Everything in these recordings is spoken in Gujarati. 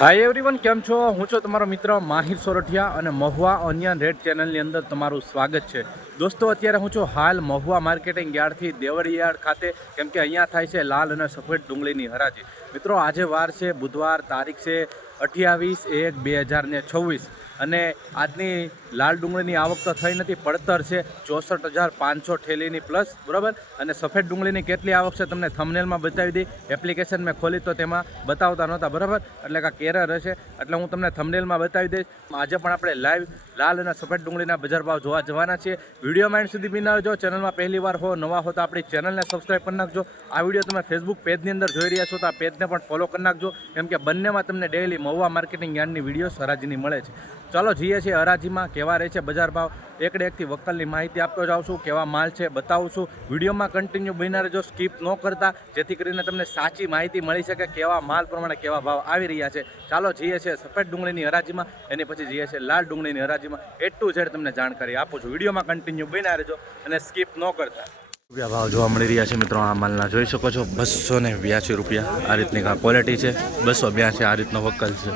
હાય એવરીવન, કેમ છો? હું છું તમારો મિત્ર માહિર સોરઠિયા અને મહુવા ઓનિયન રેડ ચેનલની અંદર તમારું સ્વાગત છે. દોસ્તો, અત્યારે હું છું હાલ મહુવા માર્કેટિંગ યાર્ડથી દેવળી યાર્ડ ખાતે, કેમ કે અહીંયા થાય છે લાલ અને સફેદ ડુંગળીની હરાજી. મિત્રો, આજે વાર છે બુધવાર, તારીખ છે 28/1/2026 અને આજની લાલ ડુંગળીની આવક તો થઈ નથી, પડતર છે 64,500 ઠેલીની પ્લસ, બરાબર. અને સફેદ ડુંગળીની કેટલી આવક છે તમને થંબનેલમાં બતાવી દી. એપ્લિકેશન મેં ખોલી તો તેમાં બતાવતા નહોતા, બરાબર, એટલે કે કેરર હશે, એટલે હું તમને થંબનેલમાં બતાવી દઈશ. આજે પણ આપણે લાઈવ લાલ અને સફેદ ડુંગળીના બજાર ભાવ જોવા જવાના છીએ. વિડીયોમાં એન્ડ સુધી બિના જો ચેનલમાં પહેલી વાર હો, નવા હો તો આપણી ચેનલને સબસ્ક્રાઈબ કરી નાખજો. આ વિડીયો તમે ફેસબુક પેજની અંદર જોઈ રહ્યા છો તો આ પેજને પણ ફોલો કરી નાખજો, કેમ કે બંનેમાં તમને ડેઈલી મહુવા માર્કેટિંગ યાર્ડની વિડીયો હરાજીની મળે છે. ચાલો જઈએ છીએ હરાજીમાં, કેવા રહે છે બજાર ભાવ. એકડે એકથી વકલની માહિતી આપતો જાઉં છું, કેવા માલ છે બતાવું છું. વિડીયોમાં કન્ટિન્યુ બન્યા રહેજો, સ્કીપ ન કરતા, જેથી કરીને તમને સાચી માહિતી મળી શકે કેવા માલ પ્રમાણે કેવા ભાવ આવી રહ્યા છે. ચાલો જઈએ છીએ સફેદ ડુંગળીની હરાજીમાં, એની પછી જઈએ છીએ લાલ ડુંગળીની હરાજીમાં. એ ટુ ઝેડ તમને જાણકારી આપું છું. વિડીયોમાં કન્ટિન્યુ બન્યા રહેજો અને સ્કીપ ન કરતા. રૂપિયા ભાવ જોવા મળી રહ્યા છે મિત્રો. આ માલના જોઈ શકો છો 282 રૂપિયા. આ રીતની ક્વોલિટી છે. 282 આ રીતનો વકલ છે.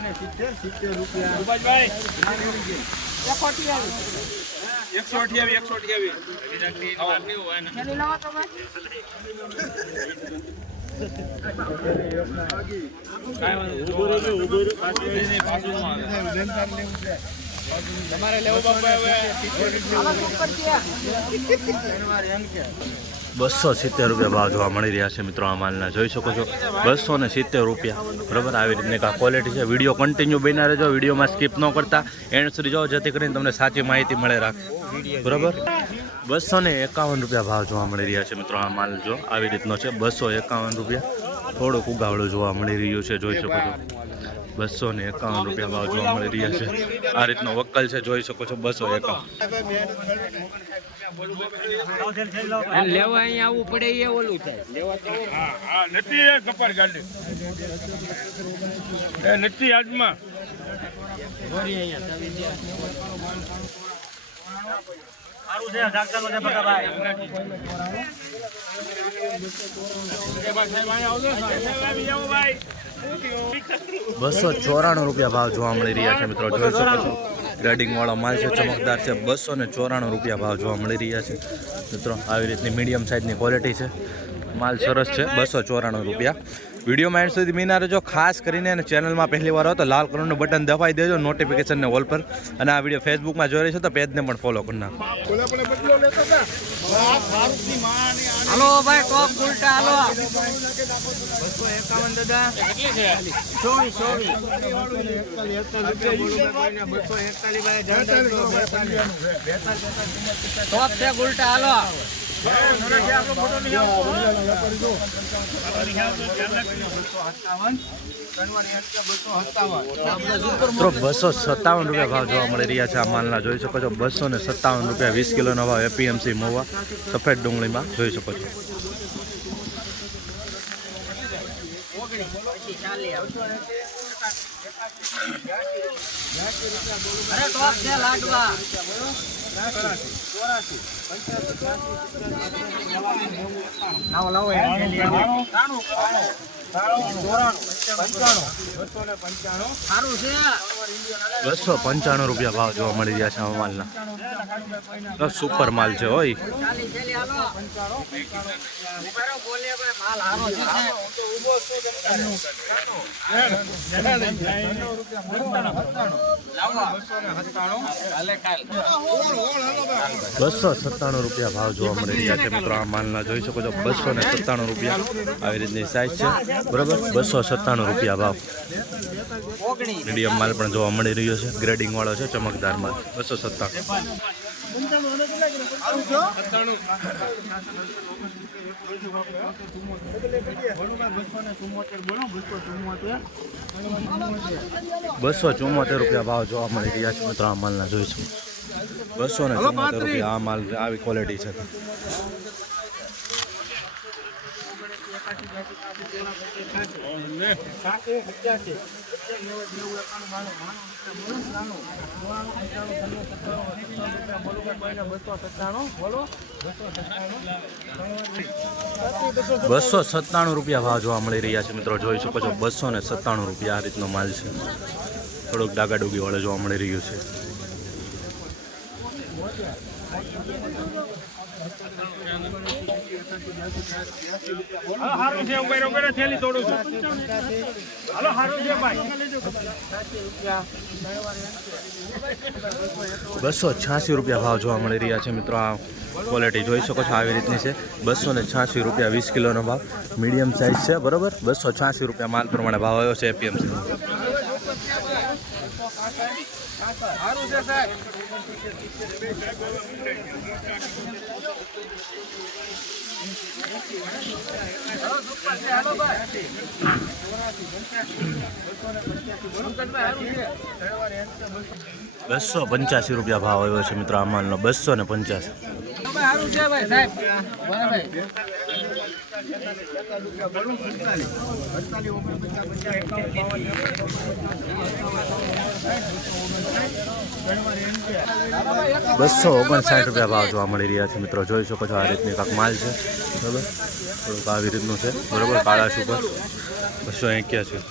270 રૂપિયા ભાવ જોવા મળી રહ્યા છે મિત્રો. આ માલના જોઈ શકો છો 270 રૂપિયા, બરાબર. આવી રીતની ક્વોલિટી છે. વિડીયો કન્ટિન્યુ બન્યા રહેજો, વિડીયોમાં સ્કીપ ન કરતા, એન્ડ સુધી જાઓ, જેથી કરીને તમને સાચી માહિતી મળે રાખે, બરાબર. 251 રૂપિયા ભાવ જોવા મળી રહ્યા છે મિત્રો. આ માલ જો આવી રીતનો છે 251 રૂપિયા. થોડુંક ઉગાવળું જોવા મળી રહ્યું છે, જોઈ શકો છો. 251 રૂપિયા ભાવ જોવા મળી રહ્યા છે. આ રીતનો વકલ છે, જોઈ શકો છો. 251 લેવા અહીંયા આવવું પડે એ ઓલું થાય. હા નથી એ કપાર ગાડી એ નથી આજમાં ગોરી અહીંયા સારું છે ડાક્ટર નો છે બકાભાઈ 294 રૂપિયા ભાવ જોવા મળી રહ્યા છે મિત્રો. જોઈ શકો છો ગ્રેડિંગ વાળો માલ છે, ચમકદાર છે. 294 રૂપિયા ભાવ જોવા મળી રહ્યા છે મિત્રો. આવી રીતની મીડિયમ સાઇઝની ક્વોલિટી છે. માલ સરસ છે. 294 રૂપિયા. વિડીયોમાં એન્ડ સુધી બિના રહેજો. ખાસ કરીને અને ચેનલમાં પહેલી વાર હો તો લાલ કલરનું બટન દબાવી દેજો, નોટિફિકેશનને ઓલ પર. અને આ વિડીયો ફેસબુકમાં જોઈ રહી છે તો પેજને પણ ફોલો કરી નાખો. હાલો ભાઈ, ટોપ ઉલટા હાલો. 251 દાદા કેટલી છે? 24 ટોપ છે ઉલટા હાલો. 257 રૂપિયા ભાવ જોવા મળી રહ્યા છે. આ માલના જોઈ શકો છો 257 રૂપિયા. 20 કિલોનો ભાવ એપીએમસી મહુવા સફેદ ડુંગળીમાં જોઈ શકો છો. અરે ટોપ છે લાડવા. લાવો 295 રૂપિયા ભાવ જોવા મળી રહ્યા છે આ માલના. સુપર માલ છે હોય. 297 રૂપિયા ભાવ જોવા મળી રહ્યા છે મિત્રો. આ માલના જોઈ શકો છો 297 રૂપિયા. આવી રીતની સાઇઝ છે, બરાબર. 297 રૂપિયા ભાવ. મીડિયમ માલ પણ જોવા મળી રહ્યો છે. ગ્રેડિંગ વાળો છે, ચમકદાર માલ. 297. રૂપિયા ભાવ જોવા મળી રહ્યા છે મિત્રો. આ માલના જોઈશું 274 રૂપિયા. આ માલ આવી ક્વોલિટી છે. ₹297 ભાવ જોવા મળી રહ્યા છે મિત્રો. જોઈ શકો છો ₹297 આ રીતનો માલ છે. થોડુંક ડાગાડુગી વાળો જોવા મળી રહ્યું છે. હારું છે ઉપર થેલી તોડું છું. હાલો હારું છે ભાઈ. ₹286 ભાવ જોવા મળી રહ્યા છે મિત્રો. આ ક્વોલિટી જોઈ શકો છો આવી રીતની છે. ₹286 20 કિલોનો ભાવ. મીડિયમ સાઇઝ છે બરાબર. ₹286 માલ પ્રમાણે ભાવ આવ્યો છે એપીએમસી. ₹285 ભાવ આવ્યો છે મિત્રો આ માલનો. 285. સારું છે ભાઈ સાહેબ. ₹259 ભાવ જોવા મળી રહ્યા છે મિત્રો. જોઈ શકો છો આ રીતની કાંક માલ છે બરાબર. થોડુંક આવી રીતનું છે બરાબર. કાળા સુપર 281.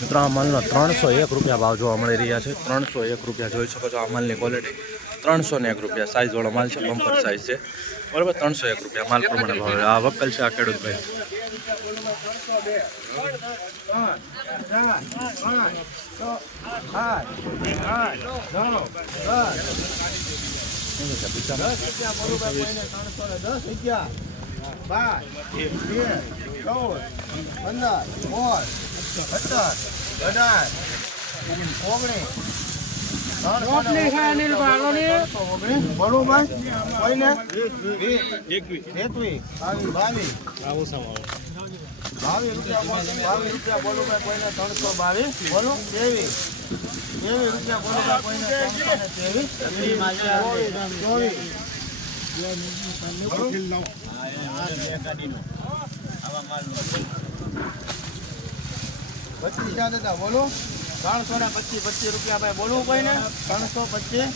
મિત્રો આ માલનો ₹301 ભાવ જોવા મળી રહ્યા છે. ₹301 જોઈ શકો છો. આ માલની ક્વોલિટી ₹301 સાઇઝવાળો માલ છે. બમ્પર સાઇઝ છે બરાબર. ₹301 માલ પ્રમાણે ભાવ. આ વકલ છે આ ખેડૂતભાઈ. બોલો 325 ભાઈ બોલવું કોઈને 325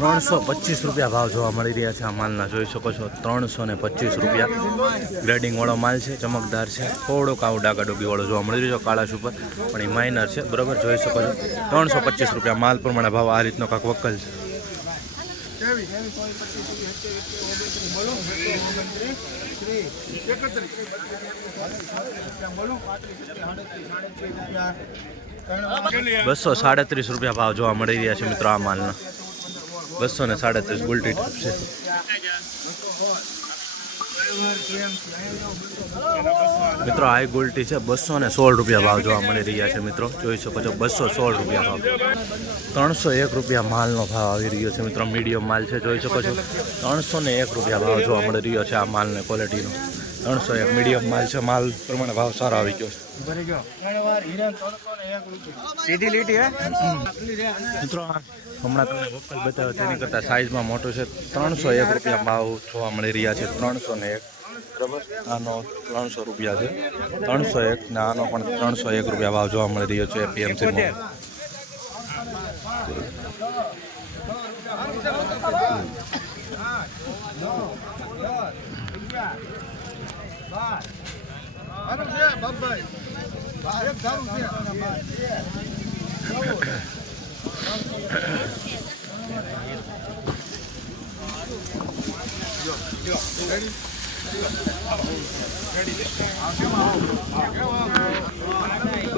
₹325 ભાવ જોવા મળી રહ્યા છે આ માલના. જોઈ શકો છો ₹325. ગ્રેડિંગ વાળો માલ છે. ચમકદાર છે. થોડોક આવું ડાગાડોગી વાળો જોવા મળી રહ્યો છે કાળા સુપર. પણ એ માઇનર છે બરાબર. જોઈ શકો છો ₹325 માલ પ્રમાણે ભાવ. આ રીતનો કાંક વકલ છે. ₹237 ભાવ જોવા મળી રહ્યા છે મિત્રો આ માલના. 237 ગુલટી ટાઈપ છે. મિત્રો આ ગુલટી છે. ₹216 ભાવ જોવા મળી રહ્યા છે મિત્રો. જોઈ શકો છો ₹216 ભાવ. ₹301 માલનો ભાવ આવી રહ્યો છે મિત્રો. મીડિયમ માલ છે. જોઈ શકો છો ₹301 ભાવ જોવા મળી રહ્યો છે આ માલને ક્વોલિટીનો. 301 મીડિયમ માલ છે. માલ પ્રમાણે ભાવ સારો આવી ગયો છે મિત્રો. હમણાં તમને વોકલ બતાવ્યો તેની કરતાં સાઇઝમાં મોટું છે. ₹301 ભાવ જોવા મળી રહ્યા છે. 301 બરાબર. આનો ₹300 છે. 301 ને આનો પણ ₹301 ભાવ જોવા મળી રહ્યો છે એપીએમસીમાં.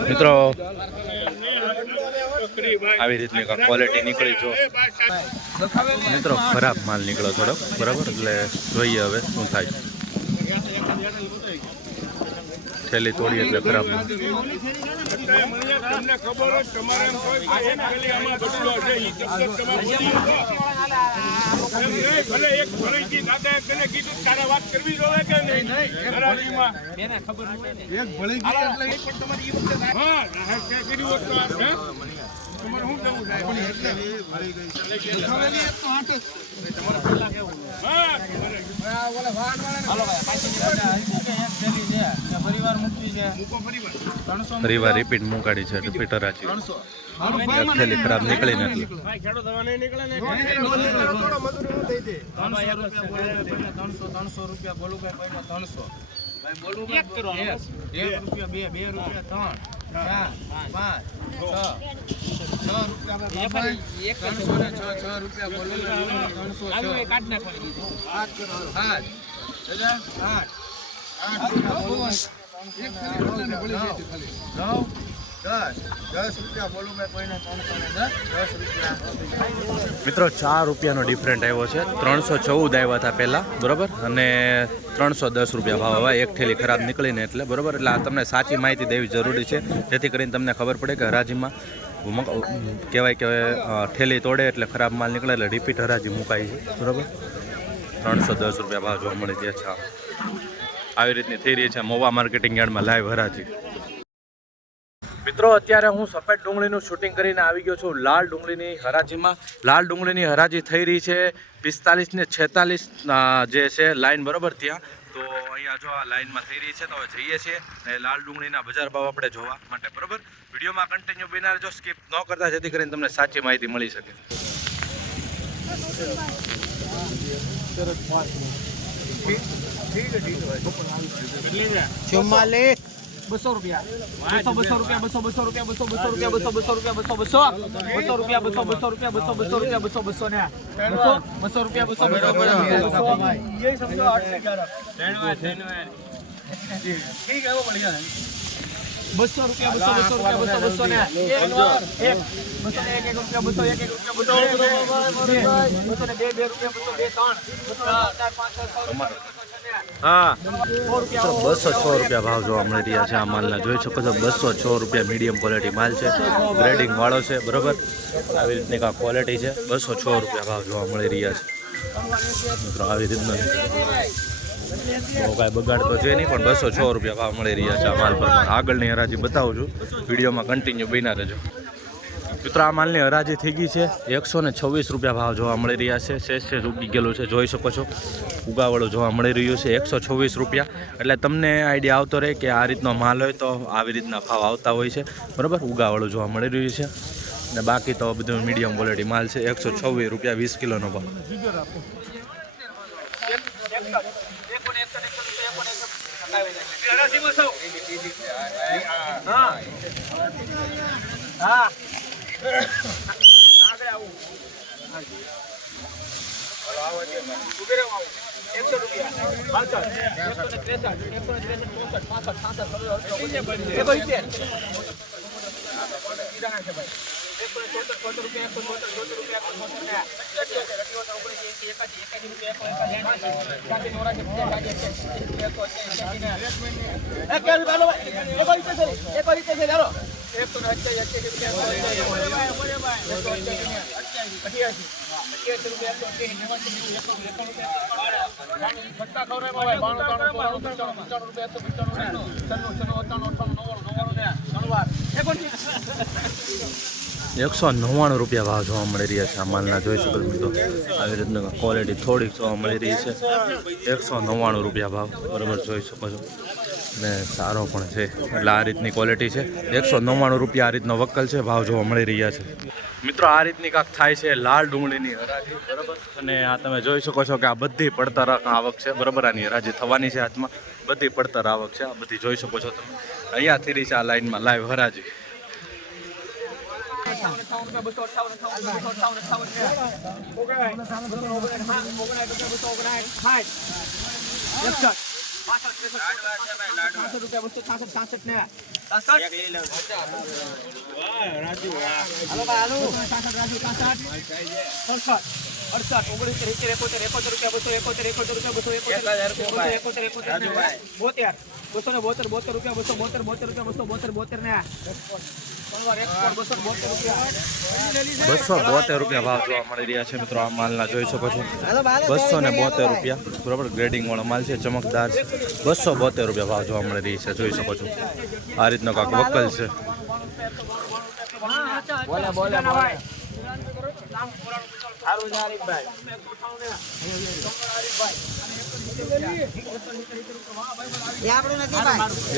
મિત્રો આવી રીતની ક્વોલિટી નીકળી જો મિત્રો. ખરાબ માલ નીકળ્યો થોડોક બરાબર. એટલે જોઈએ હવે શું થાય. થેલી તોડી એટલે ખરાબ. તમને ખબર હોય તમારે એમ કોઈ ખાલી આમાં બદલો છે ઈ ચક્કર તમે બોલી ભલે એક ભરાઈજી દાદાએ તને કીધું તારે વાત કરવી જોવે કે નહીં હરાજીમાં બેને ખબર ન હોય ને એક ભળી ગઈ એટલે ઈ પણ તમારી ઈ વખતે હા તે કર્યું હોત તો હે તમારે શું કરવું સાહેબ એટલે ભળી ગઈ છે તમારે એક તો હાથ જ તમારે પહેલા કેવું હા ઓલા વાહન વાળા હાલો ભાઈ પાછી નીકળ્યા એક થેલી છે ને પરિવાર મૂકવી છે મૂકો પરિવાર 300 ફરીવાર રિપીટ મુકાડી છે રિપીટ હરાજી. 300 એક થેલી ખરાબ નીકળી ને એટલે ભાઈ ખેડો દવા નહીં નીકળે ને ₹300 રૂપિયા બોલું કે કોઈનો 300 ભાઈ બોલું એક રૂપિયા 2 રૂપિયા 3 4 5 6 રૂપિયા બોલું 306 કાઢ નાખવાની 10 રૂપિયા બોલું કે કોઈને 310 રૂપિયા મિત્રો 4 રૂપિયાનો ડિફરન્ટ આવ્યો છે. 314 આવ્યા હતા પહેલાં, બરાબર, અને 310 રૂપિયા ભાવ આવ્યા એક થેલી ખરાબ નીકળીને એટલે, બરાબર. એટલે આ તમને સાચી માહિતી દેવી જરૂરી છે જેથી કરીને તમને ખબર પડે કે હરાજીમાં કહેવાય કે થેલી તોડે એટલે ખરાબ માલ નીકળે એટલે રિપીટ હરાજી મુકાય છે, બરાબર. 310 રૂપિયા ભાવ જોવા મળી રહ્યા છે. આવી રીતની થઈ રહી છે મોવા માર્કેટિંગ યાર્ડમાં લાઈવ હરાજી. મિત્રો અત્યારે હું સફેદ ડુંગળીનું શૂટિંગ કરીને આવી ગયો છું લાલ ડુંગળીની હરાજીમાં. લાલ ડુંગળીની હરાજી થઈ રહી છે 45 ને 46 જે છે લાઈન, બરાબર, ત્યાં. તો અહીંયા જો આ લાઈનમાં થઈ રહી છે તો હવે જઈએ છીએ અને લાલ ડુંગળીના બજાર ભાવ આપણે જોવા માટે, બરાબર. વિડીયોમાં કન્ટિન્યુ બિના રહેજો, સ્કીપ ન કરતા, જેથી કરીને તમને સાચી માહિતી મળી શકે. ₹44 200 રૂપિયા 200 રૂપિયા 200 રૂપિયા 200 રૂપિયા 200 રૂપિયા 200 રૂપિયા 200 રૂપિયા 200 રૂપિયા 200 ને 200 રૂપિયા 200 ये समझो 8 से 11 ठीक है वो बढ़िया है 200 रुपया 200 रुपया 200 ने एक 200 रुपया 200 2 रुपया 3 હા, 206 રૂપિયા ભાવ જોવા મળી રહ્યા છે આ માલના. જોઈ શકો છો 206 રૂપિયા મીડિયમ ક્વોલિટી માલ છે, ગ્રેડિંગ વાળો છે, બરાબર. આવી રીતની કાંઈ ક્વોલિટી છે. 206 રૂપિયા ભાવ જોવા મળી રહ્યા છે મિત્રો. આવી રીતના કાંઈ બગાડ તો છે નહીં, પણ 206 રૂપિયા ભાવ મળી રહ્યા છે આ માલ પર. આગળની હરાજી બતાવું છું, વિડીયોમાં કન્ટિન્યુ બન્યા રહેજો. મિત્રો આ માલની હરાજી થઈ ગઈ છે 126 રૂપિયા ભાવ જોવા મળી રહ્યા છે. શેષ ઉગી ગયેલું છે, જોઈ શકો છો. ઉગાવાળું જોવા મળી રહ્યું છે 126 રૂપિયા. એટલે તમને આઈડિયા આવતો રહે કે આ રીતનો માલ હોય તો આવી રીતના ભાવ આવતા હોય છે, બરાબર. ઉગાવાળું જોવા મળી રહ્યું છે અને બાકી તો બધું મીડિયમ ક્વોલિટી માલ છે. 126 રૂપિયા 20 કિલોનો ભાવ. હા ₹199 રૂપિયા ભાવ જોવા મળી રહ્યા છે આ માલના. જોઈ શકો મિત્રો આવી રીતના ક્વોલિટી થોડીક જોવા મળી રહી છે. 199 રૂપિયા ભાવ, બરાબર, જોઈ શકો છો. ને સારો પણ છે, એટલે આ રીતની ક્વોલિટી છે. 199 રૂપિયા આ રીતનો વક્કલ છે, ભાવ જોવા મળી રહ્યા છે મિત્રો. આ રીતની કાંક થાય છે લાલ ડુંગળીની હરાજી, બરાબર. અને આ તમે જોઈ શકો છો કે આ બધી પડતર આવક છે, બરાબર. આની હરાજી થવાની છે હાથમાં, બધી પડતર આવક છે, આ બધી જોઈ શકો છો તમે. અહીંયાથી રહી છે આ લાઈનમાં લાઈવ હરાજી. ₹65 68 69 70 71 71 રૂપિયા 271 રૂપિયા 271 રૂપિયા 272 ને 272 રૂપિયા ભાવ જોવા મળી રહ્યા છે મિત્રો. આ માલના જોઈ શકો છો 272 રૂપિયા, બરાબર. ગ્રેડિંગ વાળો માલ છે, ચમકદાર છે. 272 રૂપિયા ભાવ જોવા મળી રહી છે, જોઈ શકો છો. આ રીતનો કાંક વકલ છે.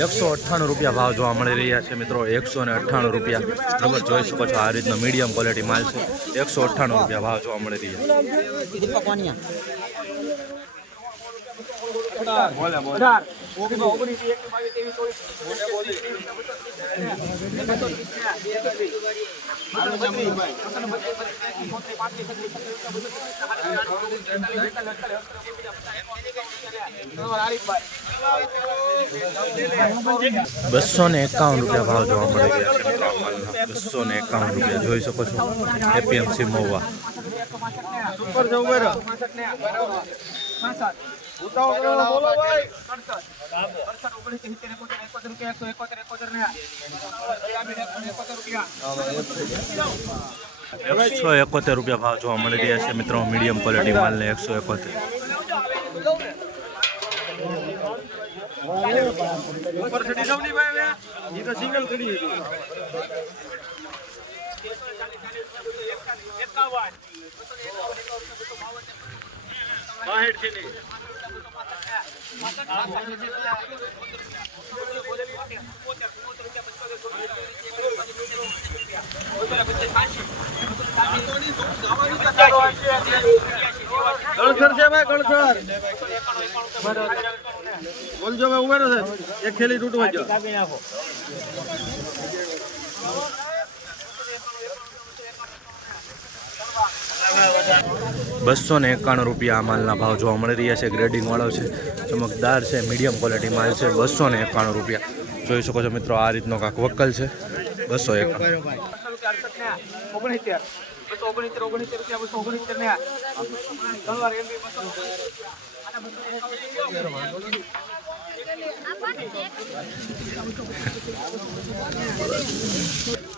₹198 રૂપિયા ભાવ જોવા મળી રહ્યા છે મિત્રો. 198 રૂપિયા, બરાબર. જોઈ શકો છો આ રીતનો મીડિયમ ક્વોલિટી માલ છે. 198 રૂપિયા ભાવ જોવા મળી રહ્યા ₹251 રૂપિયા ભાવ જોવા મળી રહ્યા છે મિત્રો. આ માલના ₹251 રૂપિયા જોઈ શકો છો. એપીએમસી મહુવા. ₹171 ભાવ જોવા મળી રહ્યા છે મિત્રો. મીડિયમ ક્વોલિટી માલને ગણસર છે ભાઈ, ગણસર બોલજો ભાઈ. ઉભેરો છે એક થેલી તૂટવા જો. ₹291 આ માલના ભાવ જોવા મળી રહ્યા છે. ગ્રેડિંગ વાળો છે, ચમકદાર છે, મીડિયમ ક્વોલિટી માલ છે. ₹291 જોઈ શકો છો મિત્રો. આ રીતનો કાંક વકલ છે.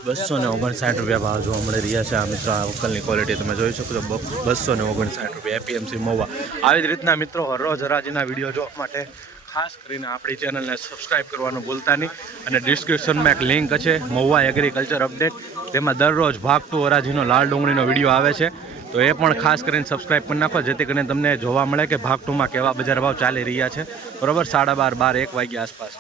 259 રૂપિયા ભાવ જોવા મળી રહ્યા છે. આ મિત્રો આ વકલની ક્વોલિટી તમે જોઈ શકો છો. 259 રૂપિયા એપીએમસી મહુવા. આવી જ રીતના મિત્રો હરરોજ હરાજીના વિડીયો જોવા માટે ખાસ કરીને આપણી ચેનલને સબસ્ક્રાઈબ કરવાનું ભૂલતા નહીં. અને ડિસ્ક્રિપ્શનમાં એક લિંક છે મહુવા એગ્રીકલ્ચર અપડેટ, તેમાં દરરોજ ભાગતું હરાજીનો લાલ ડુંગળીનો વિડીયો આવે છે. તો એ પણ ખાસ કરીને સબસ્ક્રાઈબ કરી નાખો, જેથી કરીને તમને જોવા મળે કે ભાગતુમાં કેવા બજાર ભાવ ચાલી રહ્યા છે, બરાબર. 12:30 1 વાગ્યા આસપાસ.